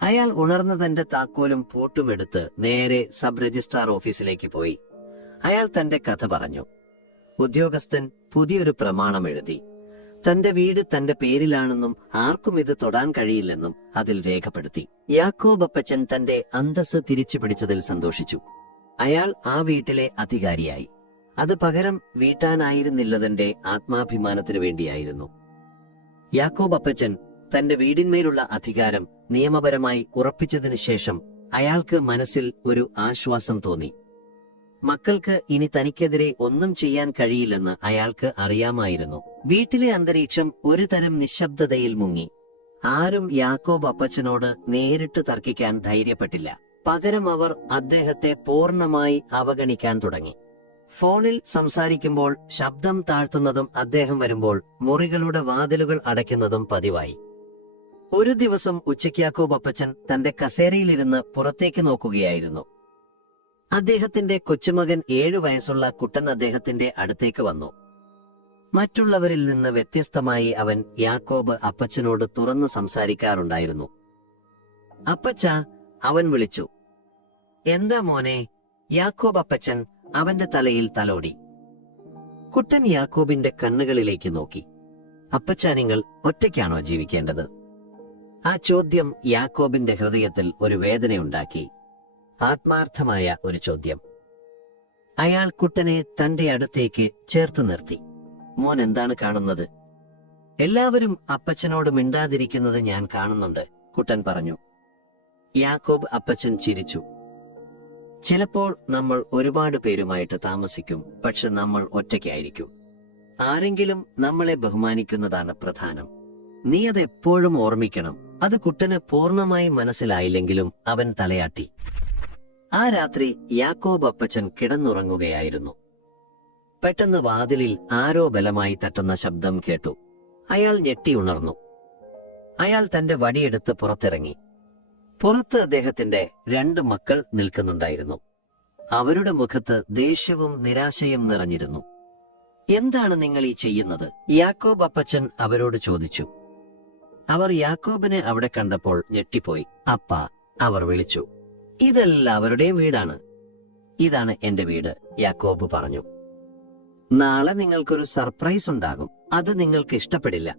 അയാൾ ഉണർന്ന തന്റെ താക്കോലും പൂട്ടുമെടുത്ത് നേരെ സബ് രജിസ്ട്രാർ ഓഫീസിലേക്ക് പോയി. അയാൾ തന്റെ കഥ പറഞ്ഞു. ഉദ്യോഗസ്ഥൻ പുതിയൊരു പ്രമാണം എഴുതി. തന്റെ വീട് തന്റെ പേരിലാണെന്നും ആർക്കും ഇത് തൊടാൻ കഴിയില്ലെന്നും അതിൽ രേഖപ്പെടുത്തി. യാക്കോബ് അപ്പച്ചൻ തന്റെ അന്തസ്സ് തിരിച്ചു പിടിച്ചതിൽ സന്തോഷിച്ചു. അയാൾ ആ വീട്ടിലെ അധികാരിയായി. അത് പകരം വീട്ടാനായിരുന്നില്ലതിന്റെ ആത്മാഭിമാനത്തിനു വേണ്ടിയായിരുന്നു. യാക്കോബ് അപ്പച്ചൻ തന്റെ വീടിന്മേലുള്ള അധികാരം നിയമപരമായി ഉറപ്പിച്ചതിനു ശേഷം അയാൾക്ക് മനസ്സിൽ ഒരു ആശ്വാസം തോന്നി. മക്കൾക്ക് ഇനി തനിക്കെതിരെ ഒന്നും ചെയ്യാൻ കഴിയില്ലെന്ന് അയാൾക്ക് അറിയാമായിരുന്നു. വീട്ടിലെ അന്തരീക്ഷം ഒരു തരം നിശബ്ദതയിൽ മുങ്ങി. ആരും യാക്കോബ് അപ്പച്ചനോട് നേരിട്ട് തർക്കിക്കാൻ ധൈര്യപ്പെട്ടില്ല. പകരം അവർ അദ്ദേഹത്തെ പൂർണ്ണമായി അവഗണിക്കാൻ തുടങ്ങി. ഫോണിൽ സംസാരിക്കുമ്പോൾ ശബ്ദം താഴ്ത്തുന്നതും അദ്ദേഹം വരുമ്പോൾ മുറികളുടെ വാതിലുകൾ അടയ്ക്കുന്നതും പതിവായി. ഒരു ദിവസം ഉച്ചയ്ക്ക് യാക്കോബ് അപ്പച്ചൻ തന്റെ കസേരയിലിരുന്ന് പുറത്തേക്ക് നോക്കുകയായിരുന്നു. അദ്ദേഹത്തിന്റെ കൊച്ചുമകൻ 7 വയസ്സുള്ള കുട്ടൻ അദ്ദേഹത്തിന്റെ അടുത്തേക്ക് വന്നു. മറ്റുള്ളവരിൽ നിന്ന് വ്യത്യസ്തമായി അവൻ യാക്കോബ് അപ്പച്ചനോട് തുറന്നു സംസാരിക്കാറുണ്ടായിരുന്നു. അപ്പച്ച, അവൻ വിളിച്ചു. എന്താ മോനെ? യാക്കോബ് അപ്പച്ചൻ അവന്റെ തലയിൽ തലോടി. കുട്ടൻ യാക്കോബിന്റെ കണ്ണുകളിലേക്ക് നോക്കി. അപ്പച്ച, നിങ്ങൾ ഒറ്റയ്ക്കാണോ ജീവിക്കേണ്ടത്? ആ ചോദ്യം യാക്കോബിന്റെ ഹൃദയത്തിൽ ഒരു വേദനയുണ്ടാക്കി. ആത്മാർത്ഥമായ ഒരു ചോദ്യം. അയാൾ കുട്ടനെ തന്റെ അടുത്തേക്ക് ചേർത്ത് നിർത്തി. മോൻ എന്താണ് കാണുന്നത്? എല്ലാവരും അപ്പച്ചനോട് മിണ്ടാതിരിക്കുന്നത് ഞാൻ കാണുന്നുണ്ട്, കുട്ടൻ പറഞ്ഞു. യാക്കോബ് അപ്പച്ചൻ ചിരിച്ചു. ചിലപ്പോൾ നമ്മൾ ഒരുപാട് പേരുമായിട്ട് താമസിക്കും, പക്ഷെ നമ്മൾ ഒറ്റയ്ക്കായിരിക്കും. ആരെങ്കിലും നമ്മളെ ബഹുമാനിക്കുന്നതാണ് പ്രധാനം. നീ അത് എപ്പോഴും ഓർമ്മിക്കണം. അത് കുട്ടന് പൂർണ്ണമായി മനസ്സിലായില്ലെങ്കിലും അവൻ തലയാട്ടി. ആ രാത്രി യാക്കോബ് അപ്പച്ചൻ കിടന്നുറങ്ങുകയായിരുന്നു. പെട്ടെന്ന് വാതിലിൽ ആരോ ബലമായി തട്ടുന്ന ശബ്ദം കേട്ടു. അയാൾ ഞെട്ടിയുണർന്നു. അയാൾ തന്റെ വടിയെടുത്ത് പുറത്തിറങ്ങി. പുറത്ത് അദ്ദേഹത്തിന്റെ 2 മക്കൾ നിൽക്കുന്നുണ്ടായിരുന്നു. അവരുടെ മുഖത്ത് ദേഷ്യവും നിരാശയും നിറഞ്ഞിരുന്നു. എന്താണ് നിങ്ങൾ ഈ ചെയ്യുന്നത്? യാക്കോബ് അപ്പച്ചൻ അവരോട് ചോദിച്ചു. അവർ യാക്കോബിനെ അവിടെ കണ്ടപ്പോൾ ഞെട്ടിപ്പോയി. അപ്പ, അവർ വിളിച്ചു. ഇതെല്ലാവരുടെയും വീടാണ്. ഇതാണ് എന്റെ വീട്, യാക്കോബ് പറഞ്ഞു. നാളെ നിങ്ങൾക്കൊരു സർപ്രൈസ് ഉണ്ടാകും. അത് നിങ്ങൾക്ക് ഇഷ്ടപ്പെടില്ല.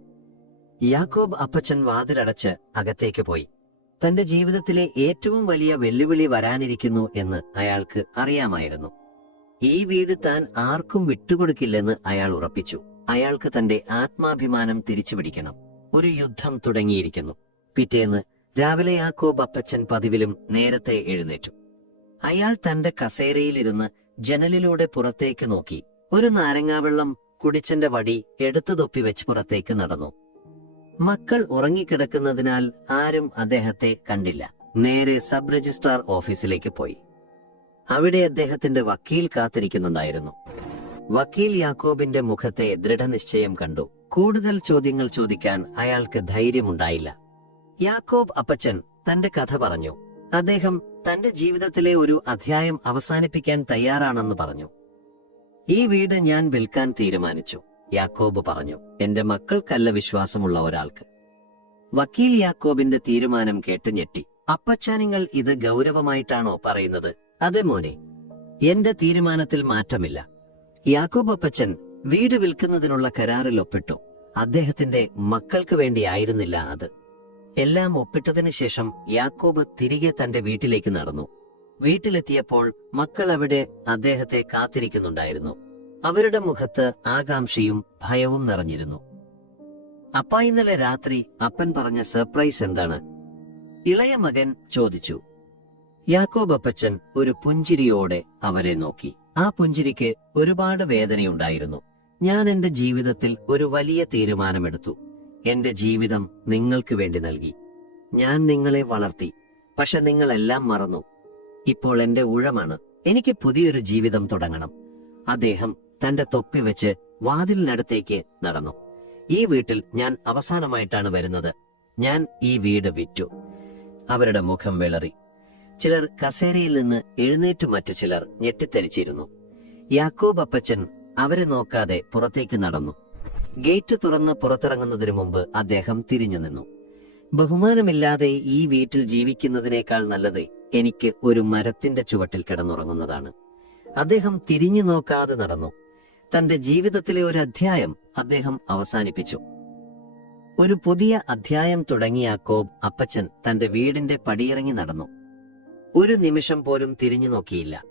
യാക്കോബ് അപ്പച്ചൻ വാതിലടച്ച് അകത്തേക്ക് പോയി. തന്റെ ജീവിതത്തിലെ ഏറ്റവും വലിയ വെല്ലുവിളി വരാനിരിക്കുന്നു എന്ന് അയാൾക്ക് അറിയാമായിരുന്നു. ഈ വീട് താൻ ആർക്കും വിട്ടുകൊടുക്കില്ലെന്ന് അയാൾ ഉറപ്പിച്ചു. അയാൾക്ക് തന്റെ ആത്മാഭിമാനം തിരിച്ചുപിടിക്കണം. ഒരു യുദ്ധം തുടങ്ങിയിരിക്കുന്നു. പിറ്റേന്ന് രാവിലെ യാക്കോബ് അപ്പച്ചൻ പതിവിലും നേരത്തെ എഴുന്നേറ്റു. അയാൾ തന്റെ കസേരയിലിരുന്ന് ജനലിലൂടെ പുറത്തേക്ക് നോക്കി. ഒരു നാരങ്ങാവെള്ളം കുടിച്ചന്റെ വടി എടുത്തു തൊപ്പി വെച്ച് പുറത്തേക്ക് നടന്നു. മക്കൾ ഉറങ്ങിക്കിടക്കുന്നതിനാൽ ആരും അദ്ദേഹത്തെ കണ്ടില്ല. നേരെ സബ് രജിസ്ട്രാർ ഓഫീസിലേക്ക് പോയി. അവിടെ അദ്ദേഹത്തിന്റെ വക്കീൽ കാത്തിരിക്കുന്നുണ്ടായിരുന്നു. വക്കീൽ യാക്കോബിന്റെ മുഖത്തെ ദൃഢനിശ്ചയം കണ്ടു. കൂടുതൽ ചോദ്യങ്ങൾ ചോദിക്കാൻ അയാൾക്ക് ധൈര്യമുണ്ടായില്ല. യാക്കോബ് അപ്പച്ചൻ തന്റെ കഥ പറഞ്ഞു. അദ്ദേഹം തന്റെ ജീവിതത്തിലെ ഒരു അധ്യായം അവസാനിപ്പിക്കാൻ തയ്യാറാണെന്ന് പറഞ്ഞു. ഈ വീട് ഞാൻ വിൽക്കാൻ തീരുമാനിച്ചു, യാക്കോബ് പറഞ്ഞു. എന്റെ മക്കൾക്കല്ല, വിശ്വാസമുള്ള ഒരാൾക്ക്. വക്കീൽ യാക്കോബിന്റെ തീരുമാനം കേട്ട് ഞെട്ടി. അപ്പച്ചാ, നിങ്ങൾ ഇത് ഗൗരവമായിട്ടാണോ പറയുന്നത്? അതെ മോനെ, എന്റെ തീരുമാനത്തിൽ മാറ്റമില്ല. യാക്കോബ് അപ്പച്ചൻ വീട് വിൽക്കുന്നതിനുള്ള കരാറിൽ ഒപ്പിട്ടു. അദ്ദേഹത്തിന്റെ മക്കൾക്ക് വേണ്ടിയായിരുന്നില്ല അത്. എല്ലാം ഒപ്പിട്ടതിന് ശേഷം യാക്കോബ് തിരികെ തന്റെ വീട്ടിലേക്ക് നടന്നു. വീട്ടിലെത്തിയപ്പോൾ മക്കൾ അവിടെ അദ്ദേഹത്തെ കാത്തിരിക്കുന്നുണ്ടായിരുന്നു. അവരുടെ മുഖത്ത് ആകാംക്ഷയും ഭയവും നിറഞ്ഞിരുന്നു. അപ്പാ, ഇന്നലെ രാത്രി അപ്പൻ പറഞ്ഞ സർപ്രൈസ് എന്താണ്? ഇളയ മകൻ ചോദിച്ചു. യാക്കോബ് അപ്പച്ചൻ ഒരു പുഞ്ചിരിയോടെ അവരെ നോക്കി. ആ പുഞ്ചിരിക്ക് ഒരുപാട് വേദനയുണ്ടായിരുന്നു. ഞാൻ എന്റെ ജീവിതത്തിൽ ഒരു വലിയ തീരുമാനമെടുത്തു. എന്റെ ജീവിതം നിങ്ങൾക്ക് വേണ്ടി നൽകി. ഞാൻ നിങ്ങളെ വളർത്തി, പക്ഷെ നിങ്ങളെല്ലാം മറന്നു. ഇപ്പോൾ എന്റെ ഊഴമാണ്. എനിക്ക് പുതിയൊരു ജീവിതം തുടങ്ങണം. അദ്ദേഹം തന്റെ തൊപ്പി വെച്ച് വാതിലിനടുത്തേക്ക് നടന്നു. ഈ വീട്ടിൽ ഞാൻ അവസാനമായിട്ടാണ് വരുന്നത്. ഞാൻ ഈ വീട് വിറ്റു. അവരുടെ മുഖം വിളറി. ചിലർ കസേരയിൽ നിന്ന് എഴുന്നേറ്റു, മറ്റു ചിലർ ഞെട്ടിത്തെറിച്ചിരുന്നു. യാക്കോബ് അപ്പച്ചൻ അവരെ നോക്കാതെ പുറത്തേക്ക് നടന്നു. ഗേറ്റ് തുറന്ന് പുറത്തിറങ്ങുന്നതിനു മുമ്പ് അദ്ദേഹം തിരിഞ്ഞു നിന്നു. ബഹുമാനമില്ലാതെ ഈ വീട്ടിൽ ജീവിക്കുന്നതിനേക്കാൾ നല്ലത് എനിക്ക് ഒരു മരത്തിന്റെ ചുവട്ടിൽ കിടന്നുറങ്ങുന്നതാണ്. അദ്ദേഹം തിരിഞ്ഞു നോക്കാതെ നടന്നു. തന്റെ ജീവിതത്തിലെ ഒരു അധ്യായം അദ്ദേഹം അവസാനിപ്പിച്ചു. ഒരു പുതിയ അധ്യായം തുടങ്ങിയ യാക്കോബ് അപ്പച്ചൻ തന്റെ വീടിന്റെ പടിയിറങ്ങി നടന്നു. ഒരു നിമിഷം പോലും തിരിഞ്ഞു നോക്കിയില്ല.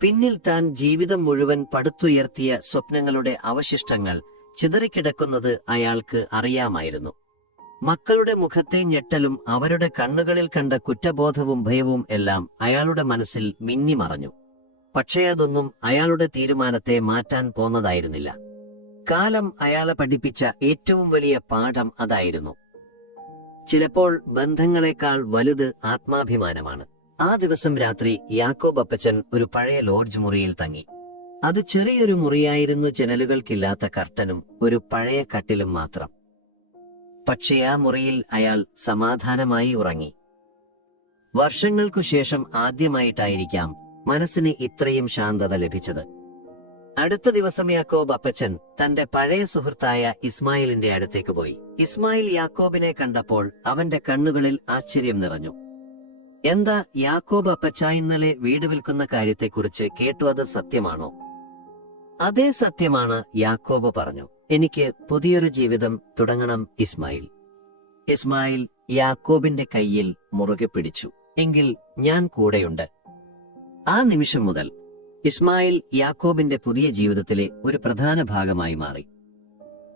പിന്നിൽ താൻ ജീവിതം മുഴുവൻ പടുത്തുയർത്തിയ സ്വപ്നങ്ങളുടെ അവശിഷ്ടങ്ങൾ ചിതറിക്കിടക്കുന്നത് അയാൾക്ക് അറിയാമായിരുന്നു. മക്കളുടെ മുഖത്തെ ഞെട്ടലും അവരുടെ കണ്ണുകളിൽ കണ്ട കുറ്റബോധവും ഭയവും എല്ലാം അയാളുടെ മനസ്സിൽ മിന്നിമറഞ്ഞു. പക്ഷേ അതൊന്നും അയാളുടെ തീരുമാനത്തെ മാറ്റാൻ പോന്നതായിരുന്നില്ല. കാലം അയാളെ പഠിപ്പിച്ച ഏറ്റവും വലിയ പാഠം അതായിരുന്നു. ചിലപ്പോൾ ബന്ധങ്ങളെക്കാൾ വലുത് ആത്മാഭിമാനമാണ്. ആ ദിവസം രാത്രി യാക്കോബ് അപ്പച്ചൻ ഒരു പഴയ ലോഡ്ജ് മുറിയിൽ തങ്ങി. അത് ചെറിയൊരു മുറിയായിരുന്നു. ജനലുകൾക്കില്ലാത്ത കർട്ടനും ഒരു പഴയ കട്ടിലും മാത്രം. പക്ഷേ ആ മുറിയിൽ അയാൾ സമാധാനമായി ഉറങ്ങി. വർഷങ്ങൾക്കു ശേഷം ആദ്യമായിട്ടായിരിക്കാം മനസ്സിന് ഇത്രയും ശാന്തത ലഭിച്ചത്. അടുത്ത ദിവസം യാക്കോബ് അപ്പച്ചൻ തന്റെ പഴയ സുഹൃത്തായ ഇസ്മായിലിന്റെ അടുത്തേക്ക് പോയി. ഇസ്മായിൽ യാക്കോബിനെ കണ്ടപ്പോൾ അവന്റെ കണ്ണുകളിൽ ആശ്ചര്യം നിറഞ്ഞു. എന്താ യാക്കോബ് അപ്പച്ച, ഇന്നലെ വീട് വിൽക്കുന്ന കാര്യത്തെക്കുറിച്ച് കേട്ടു, അത് സത്യമാണോ? അതേ, സത്യമാണ്, യാക്കോബ് പറഞ്ഞു. എനിക്ക് പുതിയൊരു ജീവിതം തുടങ്ങണം ഇസ്മായിൽ. ഇസ്മായിൽ യാക്കോബിന്റെ കയ്യിൽ മുറുകെ പിടിച്ചു. എങ്കിൽ ഞാൻ കൂടെയുണ്ട്. ആ നിമിഷം മുതൽ ഇസ്മായിൽ യാക്കോബിന്റെ പുതിയ ജീവിതത്തിലെ ഒരു പ്രധാന ഭാഗമായി മാറി.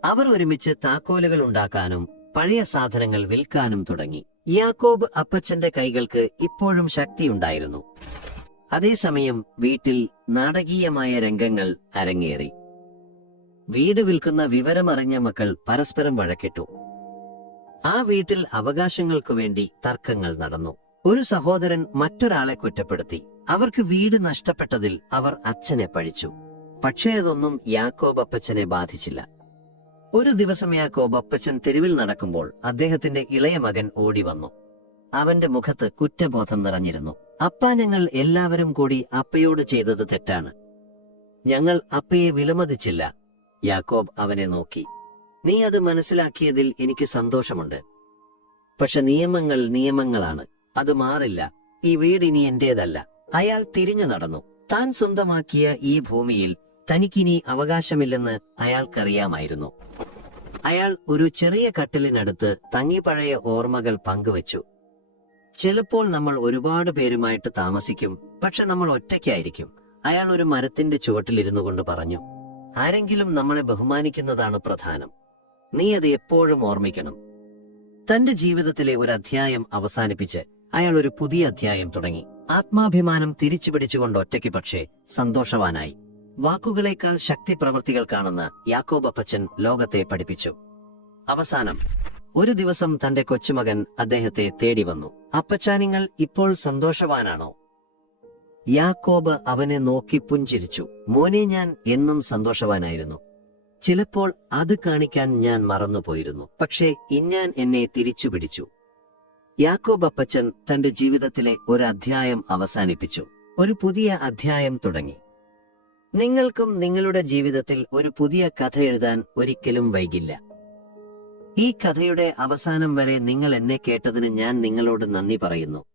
അവർ ഒരുമിച്ച് താക്കോലുകൾ ഉണ്ടാക്കാനും പഴയ സാധനങ്ങൾ വിൽക്കാനും തുടങ്ങി. യാക്കോബ് അപ്പച്ചന്റെ കൈകൾക്ക് ഇപ്പോഴും ശക്തിയുണ്ടായിരുന്നു. അതേസമയം വീട്ടിൽ നാടകീയമായ രംഗങ്ങൾ അരങ്ങേറി. വീട് വിൽക്കുന്ന വിവരമറിഞ്ഞ മക്കൾ പരസ്പരം വഴക്കിട്ടു. ആ വീട്ടിൽ അവകാശങ്ങൾക്കു വേണ്ടി തർക്കങ്ങൾ നടന്നു. ഒരു സഹോദരൻ മറ്റൊരാളെ കുറ്റപ്പെടുത്തി. അവർക്ക് വീട് നഷ്ടപ്പെട്ടതിൽ അവർ അച്ഛനെ പഴിച്ചു. പക്ഷേ അതൊന്നും യാക്കോബ് അപ്പച്ചനെ ബാധിച്ചില്ല. ഒരു ദിവസം യാക്കോബ് അപ്പച്ചൻ തെരുവിൽ നടക്കുമ്പോൾ അദ്ദേഹത്തിന്റെ ഇളയ മകൻ ഓടി വന്നു. അവന്റെ മുഖത്ത് കുറ്റബോധം നിറഞ്ഞിരുന്നു. അപ്പ, ഞങ്ങൾ എല്ലാവരും കൂടി അപ്പയോട് ചെയ്തത് തെറ്റാണ്. ഞങ്ങൾ അപ്പയെ വിലമതിച്ചില്ല. യാക്കോബ് അവനെ നോക്കി. നീ അത് മനസ്സിലാക്കിയതിൽ എനിക്ക് സന്തോഷമുണ്ട്. പക്ഷെ നിയമങ്ങൾ നിയമങ്ങളാണ്. അത് മാറില്ല. ഈ വീട് ഇനി എന്റേതല്ല. അയാൾ തിരിഞ്ഞു നടന്നു. താൻ സ്വന്തമാക്കിയ ഈ ഭൂമിയിൽ തനിക്കിനി അവകാശമില്ലെന്ന് അയാൾക്കറിയാമായിരുന്നു. അയാൾ ഒരു ചെറിയ കട്ടിലിനടുത്ത് തങ്ങി പഴയ ഓർമ്മകൾ പങ്കുവച്ചു. ചിലപ്പോൾ നമ്മൾ ഒരുപാട് പേരുമായിട്ട് താമസിക്കും, പക്ഷെ നമ്മൾ ഒറ്റയ്ക്കായിരിക്കും. അയാൾ ഒരു മരത്തിന്റെ ചുവട്ടിലിരുന്നു കൊണ്ട് പറഞ്ഞു. ആരെങ്കിലും നമ്മളെ ബഹുമാനിക്കുന്നതാണ് പ്രധാനം. നീ അത് എപ്പോഴും ഓർമ്മിക്കണം. തന്റെ ജീവിതത്തിലെ ഒരു അധ്യായം അവസാനിപ്പിച്ച് അയാൾ ഒരു പുതിയ അധ്യായം തുടങ്ങി. ആത്മാഭിമാനം തിരിച്ചു പിടിച്ചുകൊണ്ട് ഒറ്റയ്ക്ക് പക്ഷേ സന്തോഷവാനായി. വാക്കുകളേക്കാൾ ശക്തി പ്രവൃത്തികൾക്കാണെന്ന് യാക്കോബ് അപ്പച്ചൻ ലോകത്തെ പഠിപ്പിച്ചു. അവസാനം ഒരു ദിവസം തന്റെ കൊച്ചുമകൻ അദ്ദേഹത്തെ തേടി വന്നു. "അപ്പച്ചാ, നിങ്ങൾ ഇപ്പോൾ സന്തോഷവാനാണോ?" യാക്കോബ് അവനെ നോക്കി പുഞ്ചിരിച്ചു. "മോനെ, ഞാൻ എന്നും സന്തോഷവാനായിരുന്നു. ചിലപ്പോൾ അത് കാണിക്കാൻ ഞാൻ മറന്നുപോയിരുന്നു. പക്ഷേ ഇഞ്ഞാൻ എന്നെ തിരിച്ചു പിടിച്ചു." യാക്കോബ് അപ്പച്ചൻ തന്റെ ജീവിതത്തിലെ ഒരു അധ്യായം അവസാനിപ്പിച്ചു. ഒരു പുതിയ അധ്യായം തുടങ്ങി. നിങ്ങൾക്കും നിങ്ങളുടെ ജീവിതത്തിൽ ഒരു പുതിയ കഥ എഴുതാൻ ഒരിക്കലും വൈകില്ല. ഈ കഥയുടെ അവസാനം വരെ നിങ്ങൾ എന്നെ കേട്ടതിന് ഞാൻ നിങ്ങളോട് നന്ദി പറയുന്നു.